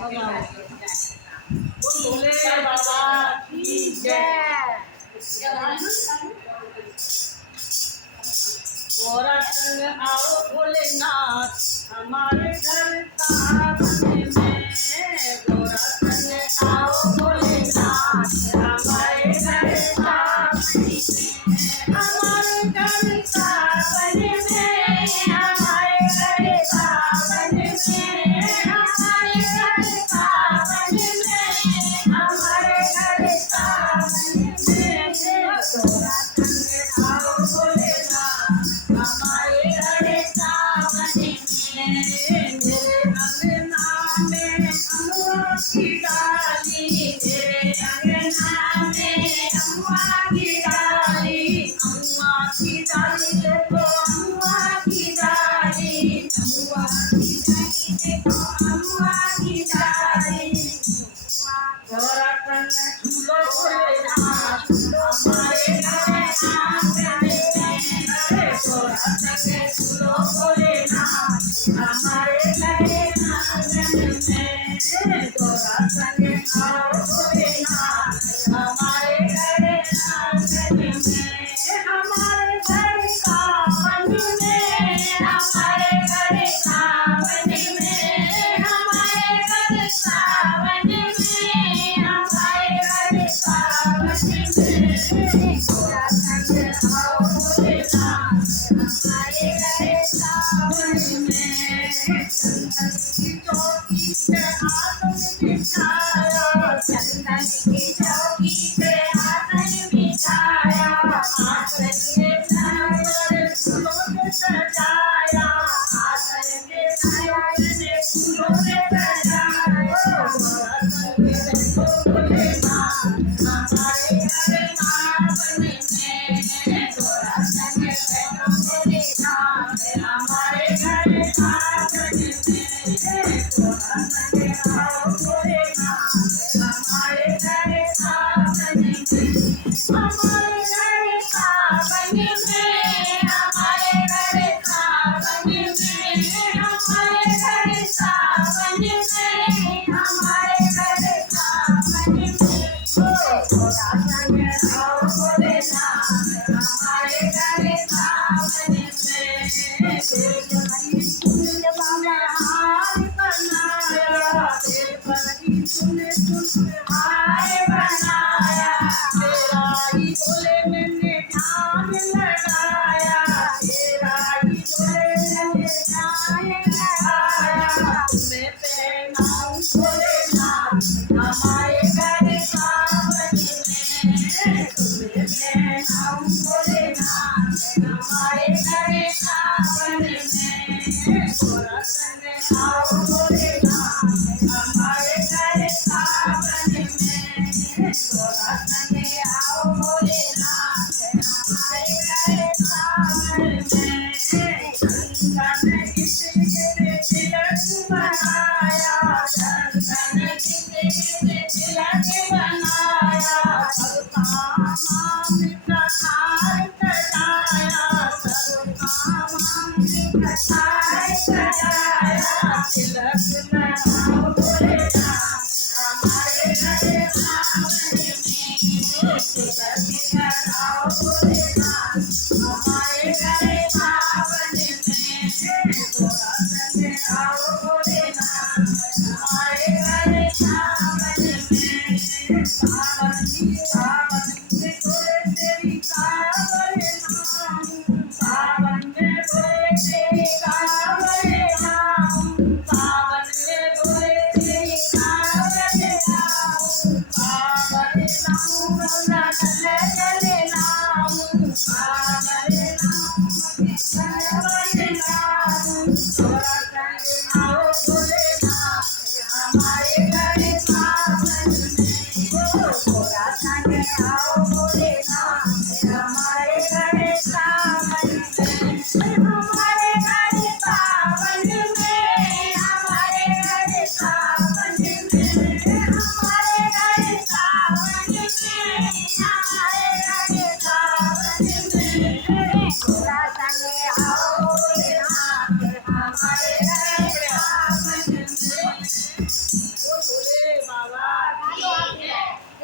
भोले बाबा की जय। गोरा संग आओ भोलेनाथ हमारे घर सावन में। गोरा संग आओ भोलेनाथ हमारे घर सावन में। हमारे घर सावन में, हमारे घर सावन में, हमारे घर सावन में, हमारे घर सावन में। गोरा संग आओ भोलेनाथ हमारे घर सावन में। मेरे अंगना में अम्मा की डाली, मेरे अंगना में अम्मा की डाली, अम्मा की डाली देखो अम्मा की डाली, अम्मा की डाली देखो अम्मा की डाली। गोरा संग झूलो भोलेनाथ हमारे घर आंगन में। गोरा संग झूलो भोलेनाथ हमारे घर आंगन में। गोरा संग आओ भोलेनाथ हमारे घर आंगन में। हमारे घर सावन में, हमारे घर सावन में, हमारे घर सावन में, हमारे घर सावन में। गोरा संग आओ भोलेनाथ हमारे घर सावन में। चंदन की चौकी पे आसन बिछाया, चंदन की चौकी पे आसन बिछाया, आसन के चादर फूलों से सजाया, आसन के चादर फूलों से सजाया। गोरा संग देखो भोलेनाथ हमारे घर सावन में। गोरा संग देखो भोलेनाथ हमारे घर सावन में। गोरा संग आओ भोलेनाथ हमारे घर सावन में। हमारे घर सावन में, हमारे घर सावन में, हमारे घर सावन में, हमारे घर सावन में। गोरा संग आओ भोलेनाथ हमारे घर सावन में। हार बनाया, हार बनाया, तेरा ही बोले मैंने ध्यान लगाया, तेरा ही बोले मैंने ध्यान लगाया। तुम्हें पहनाऊं भोलेनाथ हमारे घर सावन में। तुम्हें पहनाऊं भोलेनाथ हमारे घर सावन में। गोरा संग आओ भोलेनाथ हमारे घर सावन में। गोरा संग आओ भोलेनाथ हमारे घर सावन में। चंदन कितने तिलक बनाया, चंदन कितने तिलक बनाया, सब काम प्रसाद सजाया, सब काम प्रसाद सजाया। तिलक लगाओ भोलेनाथ हमारे घर सावन में। तिलक लगाओ भोलेनाथ हमारे घर सावन में। गोरा संग आओ भोलेनाथ हमारे घर सावन में। सावन में बोले तेरी कांवर नाम, सावन में बोले तेरी कांवर नाम, सावन में बोले तेरी कांवर नाम, कांवर नाम बोला चले चले नाम, कांवर नाम कांवर नाम। गोरा संग आओ भोलेनाथ हमारे घर सावन में। गोरा संग आओ भोलेनाथ हमारे घर सावन में। हमारे घर सावन में, हमारे घर सावन में, हमारे घर सावन में, हमारे घर सावन में। गोरा संग आओ भोलेनाथ हमारे घर सावन में।